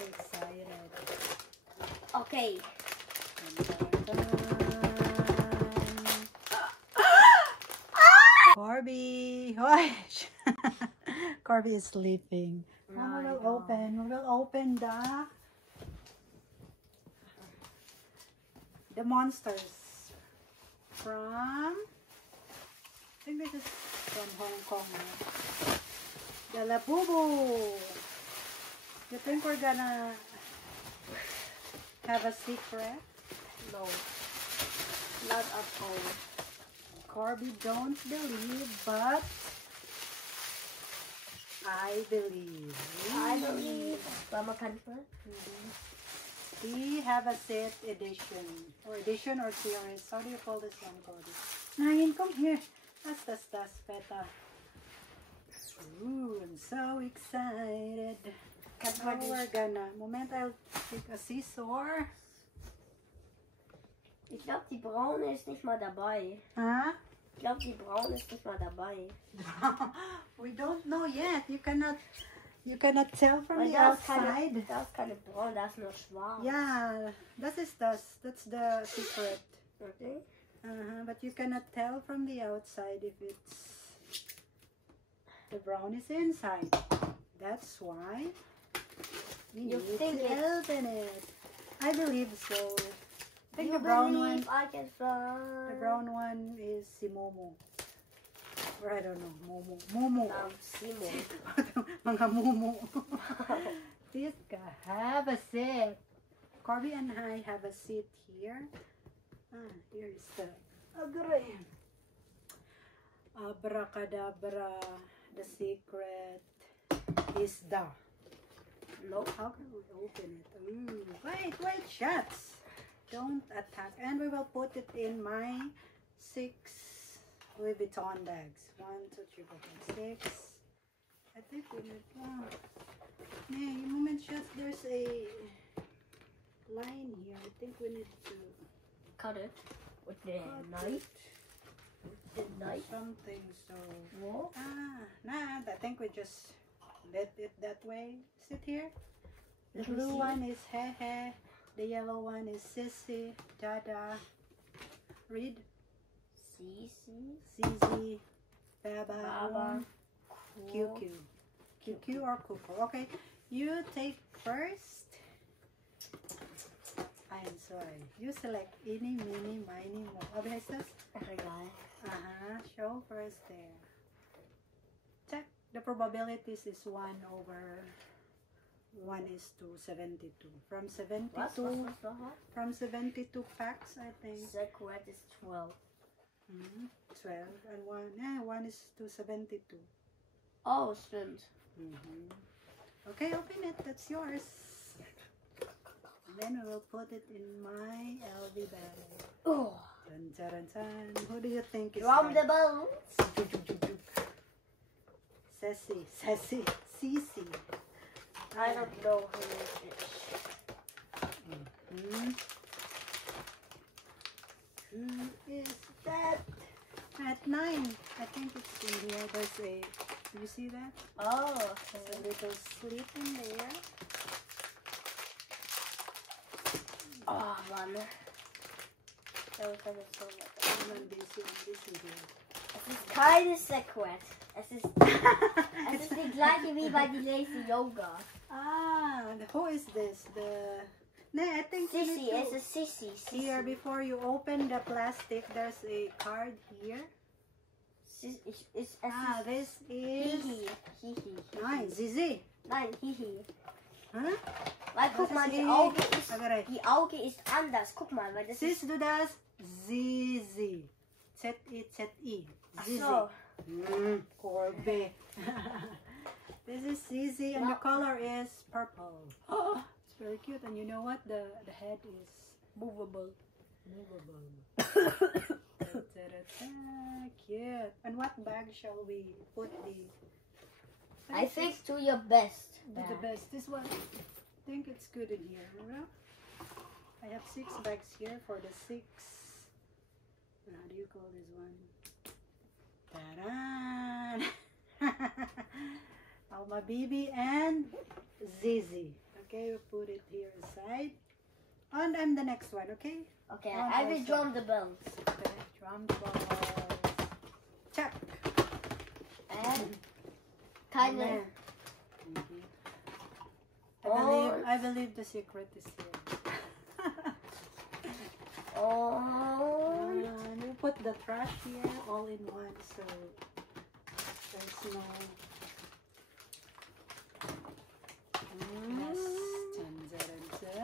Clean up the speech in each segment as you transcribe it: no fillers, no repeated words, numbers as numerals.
so excited. Okay. Corby, hush. Corby is sleeping. No, We I will know. open. We will open the monsters from. I think this is from Hong Kong. The Labubu. You think we're gonna have a secret? No. Not at all. Corby don't believe, but I believe. I believe. Mama Country. We have a set edition or series. How do you call this one, Corby? Nine, come here. Das, Peta. Ooh, I'm so excited. Now we're gonna. Moment, I'll take a scissor. Ich glaube, die braune ist nicht mal dabei. Huh? Ich glaube, die braune ist nicht mal dabei. We don't know yet. You cannot tell from Weil the da ist outside. keine braun, da ist nur schwarz. Yeah, that's the secret. Okay. But you cannot tell from the outside if the brown is inside. That's why we You need think to it's- open it. I believe so. I think You the brown believe one. I can fly. The brown one is si Momo. Or I don't know, Momo. Simo. Mga Momo. This guy have a seat. Corby and I have a seat here. Here is the abracadabra. The secret is the. Nope. How can we open it? Ooh, wait, shots. Don't attack. And we will put it in my 6 Louis Vuitton bags. 1, 2, 3, 4, 5, 6. I think we need one. Yeah, you moment shots. There's a line here. I think we need to Cut it with the cut knife. The knife. something. So What? nah. I think we just let it that way. Sit here. The Let me blue see. one is Hehe. The yellow one is Sissy, Dada. Read. Sisi. Zizi, Baba, Baba. QQ. QQ or Kuko. Okay, you take first. I'm sorry. You select any, mini, miny, mo. What is this? Regal. Show first there. Check. The probabilities is 1 over 1 is to 72. From 72, What? from 72 packs, I think. Secret is 12. 12 and 1 is to 72. Oh, stimmt. Okay, open it. That's yours. Then we will put it in my LV bag. Oh. Dun, dun, dun. Who do you think is Drum the that? balloons. Sassy, Cece. I don't know who it is. Who is that? At 9. I think it's in here. There's a. Do you see that? Oh, There's a little slit in there. oh Mann. Das This is here. ist keine Secret. Es ist die gleiche wie bei die Lazy Yoga. Who is this? I think you Sissy, need it's to- a sissy. Here, before you open the plastic, there's a card here. This This is Hihi. nice. Zizi. Nein, Hihi. Huh? Weil guck Das mal, ist die Auge ist anders. Guck mal, weil das Sis ist... do das Zizi. Z-I-Z-I. Ach Zizi. so. Corby. This is Zizi and the color is purple. Oh, it's very cute. And you know what? The head is movable. Cute. And what bag shall we put the... I think do your best. Do the best. This one, I think it's good in here. Remember? I have 6 bags here for the 6. How do you call this one? Ta-da! Alma Bibi and Zizi. Okay, we'll put it here aside. And I'm the next one, okay? Okay, And I will also- drum the bells. Okay, drum balls. Check. And kind of. Mhm. Oh. I believe the secret is here. Oh. And we put the trash here all in one, so there's no mess. Dun, dun, dun,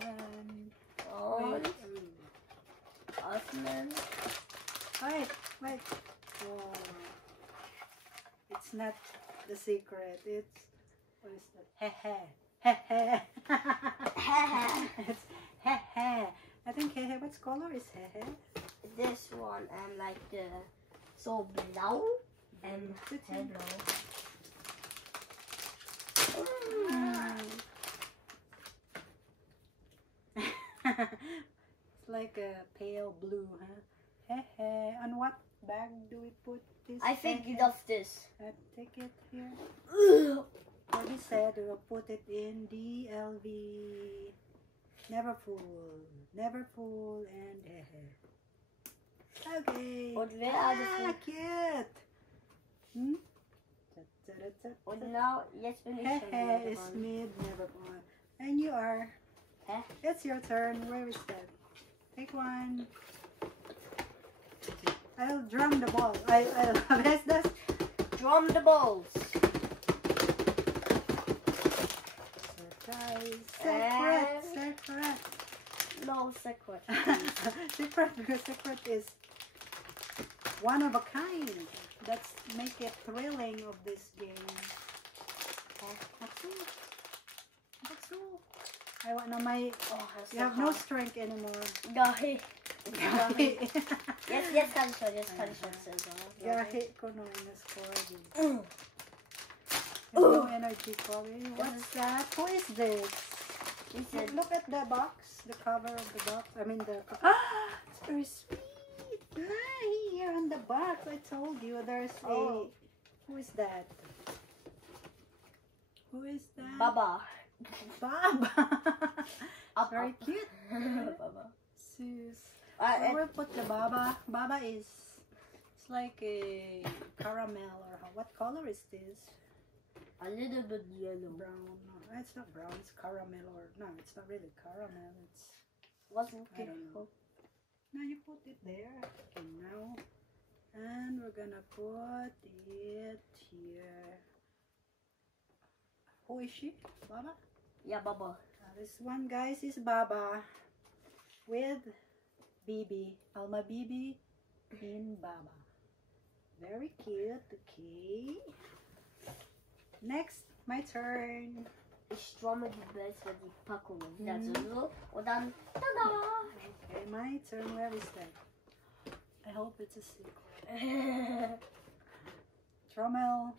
dun. Oh. Wait, Osman. wait. Oh. It's not the secret. It's, what is that? Hehe. Hehe. It's hehe. I think hehe. What color is hehe? This one and like the so blau and It's hello. It's like a pale blue, huh? Hehe. On what bag do we put this? I figured hehe? of this. Take it here. What he said, we will put it in DLV. Never full, and hehe. Okay. Und wer alles Cute. Hmm? Und now, jetzt bin ich schon Hehe wieder is dran. mid, never full. And you are. Hä? It's your turn. Where is that? Take one. I'll drum the ball. I'll guess this. Drum the balls. Surprise. And- Secret. No secret. Secret, because secret is one of a kind. That's make it thrilling of this game. That's all. I want now my. Oh, das You have no strength anymore. Gahi. Gahi. Jetzt kann ich schon selber. Gahi ko no in the score. Mm. No energy, Corey. What's that? Who is this? He said, Look at the box, the cover of the box. I mean the. Ah, it's very sweet. Here on the box, I told you there's Oh. a. Who is that? Who is that? Baba. Baba. Up, Very up. cute. Baba. Sus. Uh, I will put the Baba. Baba is. It's like a caramel or what color is this? a little bit yellow. Brown. No, it's not brown. It's caramel or no, it's not really caramel. It's. Wasn't I don't know. Now you put it there. Okay, now. And we're gonna put it here. Who is she? Baba? Yeah, Baba. This one, guys, is Baba with Bibi. Alma Bibi in Baba. Very cute. Okay. Next, my turn. Ich strumme die Bells für die Packungen. Also so. Und dann, tada! Okay, my turn. Where is that? I hope it's a secret. Trommel.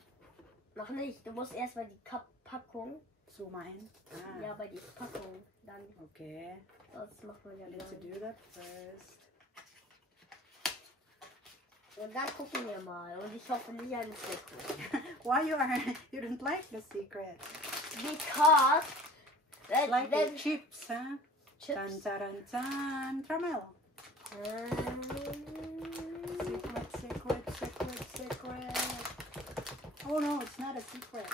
Noch nicht. Du musst erstmal die Packung. Zumachen. Ah, Ja, bei die Packung. Dann, okay. das macht man ja I need to dann. do that first. Und dann gucken wir mal. Und ich hoffe nicht an das Secret. Why you don't like the secret? Because Like the then chips, huh? chips. Tan taran tan. Trommel. Secret. Oh no, it's not a secret.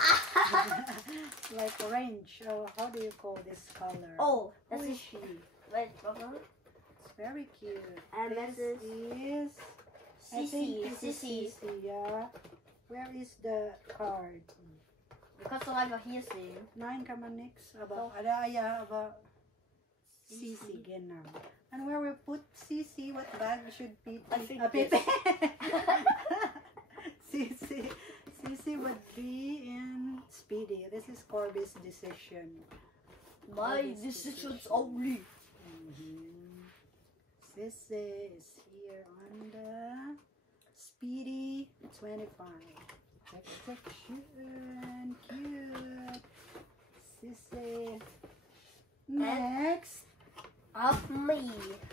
Like orange. Oh, how do you call this color? Oh, Who das is ist she? Wait, Baba. It's very cute. And this this is I think this is Sissy. Sissy, yeah. Where is the card? Du kannst doch einfach hier sehen. Nein, kann man nix. Aber, Doch. ja, aber Sissy, genau. And where we put Sissy, what bag should be? I think Sissy would be in Speedy. This is Corby's decision. My Corby's decisions only. Sissy is here on the Speedy 25. Section, cute. Sissy. Next. Auf me.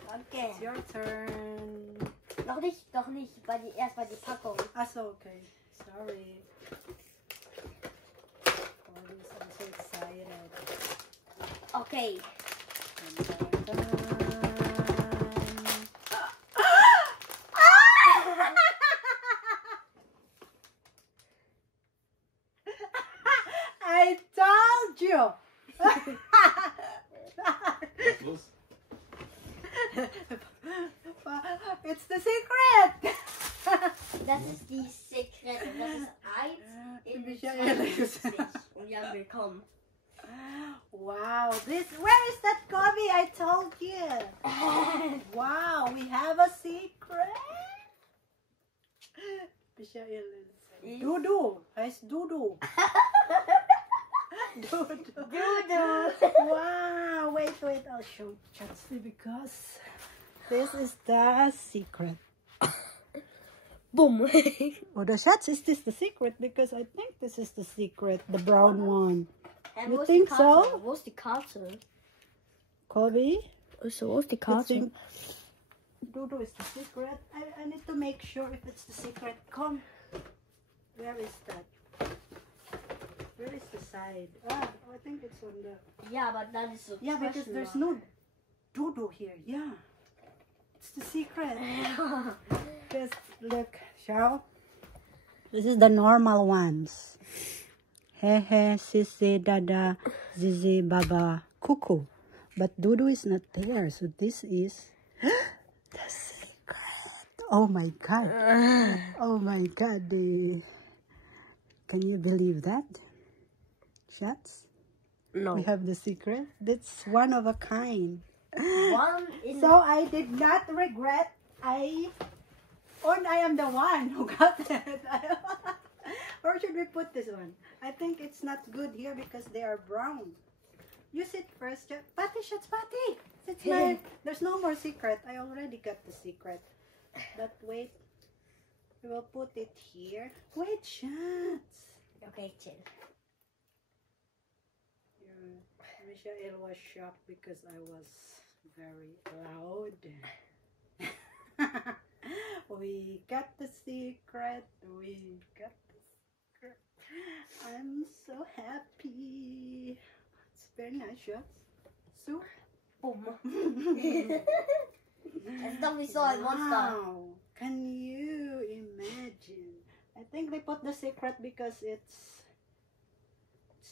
Okay. It's your turn. Noch nicht. Erstmal die Packung. So okay. Sorry. Corby's, I'm so excited. Okay. I told you. It's the secret. Das ist die Sekret. Und das ist eins in den Michael. 52. Und ja, willkommen. Wow, where is that Kobe? I told you. Wow, we have a secret. Dudu, heißt Dudu. Dudu. Wow, wait, I'll show Chelsea because this is the secret. Boom. Oh, the shots, is this the secret? Because I think this is the secret, the brown one. And You think so? Wo ist die Karte? Kobe? So, wo ist die I Karte? think Dudu is the secret. I need to make sure if it's the secret. Come. Where is that? Where is the side? Ah, I think it's on the... Ja, aber dann ist so. Yeah, because there's no Dudu here. Yeah. It's the secret. Just look, Shao. This is the normal ones. Hehe, sisi, dada, zizi, baba, cuckoo. But Dudu is not there, so this is the secret. Oh my God. Oh my God. Can you believe that? Shots? No. We have the secret. That's one of a kind. One in So I did not regret. I am the one who got it. Where should we put this one? I think it's not good here because they are brown. You sit first. Patty, Shots, Patty. Sit my. There's no more secret. I already got the secret. But wait. We will put it here. Wait, Shots. Okay, chill. Michael was shocked because I was very loud. We got the secret. We got the secret. I'm so happy. It's very nice shots. So, Boom. As though we saw a monster. wow. Can you imagine? I think they put the secret because it's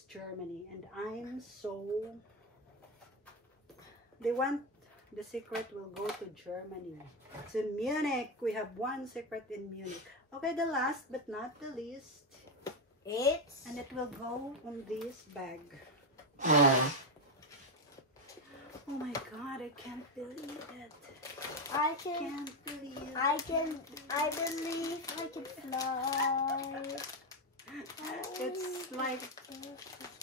Germany, and I'm so... They want the secret will go to Germany. It's in Munich. We have one secret in Munich. Okay, the last but not the least. And it will go on this bag. Oh my God, I can't believe it. I can. Can't believe it. I believe I can fly. It's like,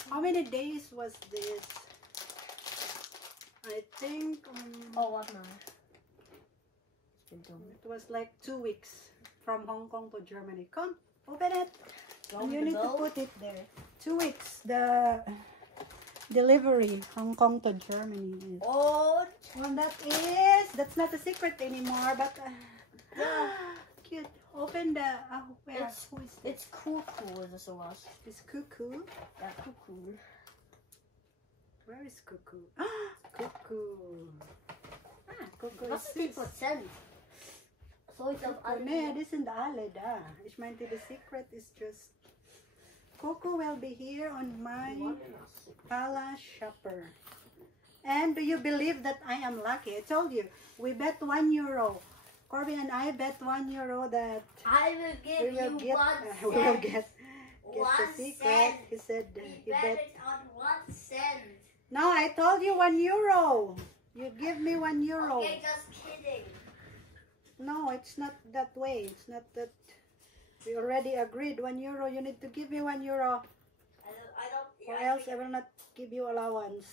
how many days was this? I think Oh, what now? it was like 2 weeks from Hong Kong to Germany. Come, open it. You need to put it there. 2 weeks. The delivery Hong Kong to Germany. Oh, Well, that's not a secret anymore. But cute. Open the where? Who is this? it's cuckoo oder sowas. It's Cuckoo. Ja, Cuckoo. Where is Cuckoo? Cuckoo. Cuckoo Was is ist die this. Prozent? Soll ich auf alle? Nee, das sind alle da. Ich meinte, the secret is just... Cuckoo will be here on my Pala Shopper. And do you believe that I am lucky? I told you, we bet €1. Corbin and I bet €1 that I will we give will you get, 1 we will cent. get 1 the secret. cent. He said We he bet bet. it on 1 cent. No, I told you €1. You give me €1. Okay, just kidding. No, it's not that way. It's not that. We already agreed €1. You need to give me €1, I don't. or else I will not give you allowance.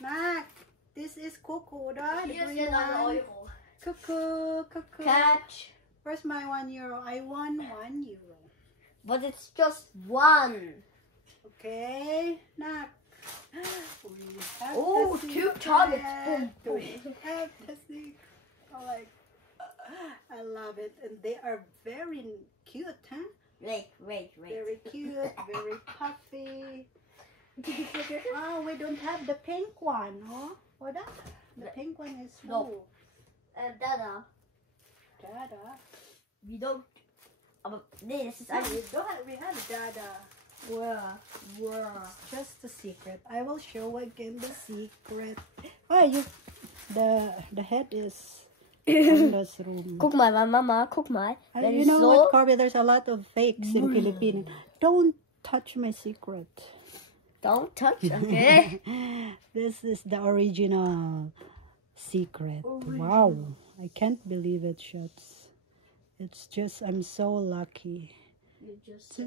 Mac, this is Cuckoo, the Here's green your one. €1. Cuckoo, Cuckoo. Catch. Where's my €1? I won €1. But it's just 1. Okay, Mac. We have Oh, the 2 secret. targets. Boom, We have the secret. Oh, I love it, and they are very cute, huh? Wait. Very cute, very puffy. Oh, we don't have the pink one, huh? What that? The pink one is full. Dada. Dada. We don't. Nee, das ist No, eigentlich. we have Dada. Wow. Just a secret. I will show again the secret. Oh, the head is in this room. Guck mal, Mama, guck mal. Wenn You ich know so. what, Corby? There's a lot of fakes in Philippines. Don't touch my secret. Don't touch, okay? This is the original secret. Wow. I can't believe it, Shots. It's just, I'm so lucky. You're just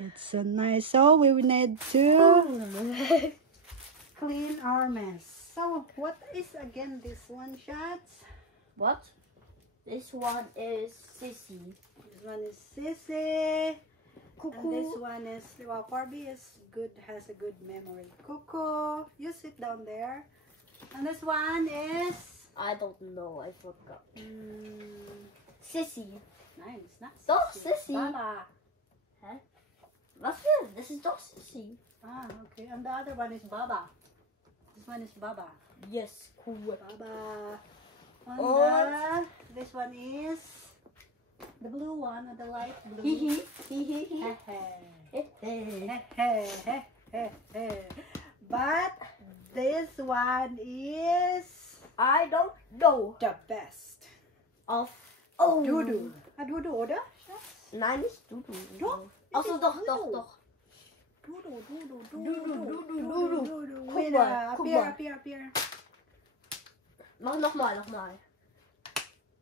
It's so nice. So we need to clean our mess. So what is again this one, Shots? What? This one is Sissy. This one is Sissy. Cuckoo. And this one is, well, Corby is good, has a good memory. Cuckoo, you sit down there. And this one is I don't know, I forgot. Sissy. Nein, it's not Doch, Sissy. Sissy. Baba. Hä? Was für? Das ist doch Sissy. Ah, okay. And the other one is Baba. This one is Baba. Yes, cool. Baba. And Und- this one is the blue one, the light blue. Hihi. Hihi. But this one is I don't know. the best. Of. Oh. Dudu. Dudu, oder? Nein, nicht Dudu. Doch, Achso, es ist doch, Dudu. doch. Dudu. Guck Wait, mal, guck mal. up here. Mach nochmal.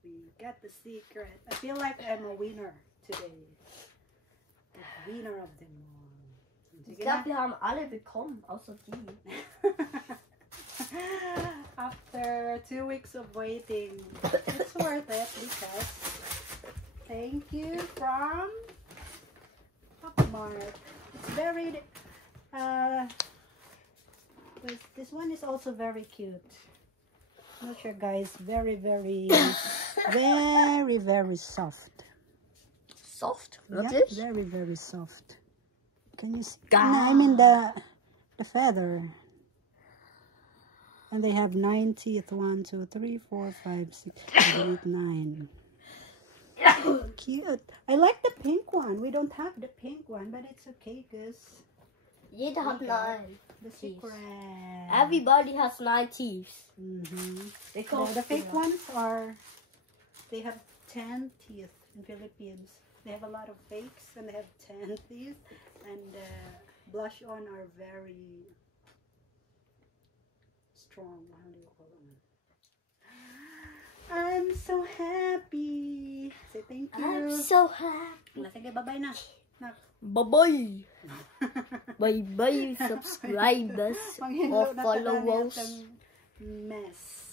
We got the secret. I feel like I'm a winner today. The winner of them all. Ich glaube, wir haben alle bekommen, außer die. After 2 weeks of waiting, it's worth it because thank you from Popmart. It's very this one is also very cute. Not sure, guys. Very soft. Soft? Yeah, Wirklich? very soft. Can you see? Ga- No, I mean the feather. And they have 9 teeth. 1, 2, 3, 4, 5, 6, 7, 8, 9. Cute. I like the pink one. We don't have the pink one, but it's okay because Jeder hat Okay. 9. the secret. Everybody has 9 teeth. Mm-hmm. Because The fake ones they have 10 teeth in Philippines. They have a lot of fakes and they have 10 teeth. And blush on are very strong. How do you call them? I'm so happy. Say thank you. I'm so happy. Sige, bye-bye na. Bye-bye. Bye-bye, subscribers or Manghinlo na tayo followers. ng mess.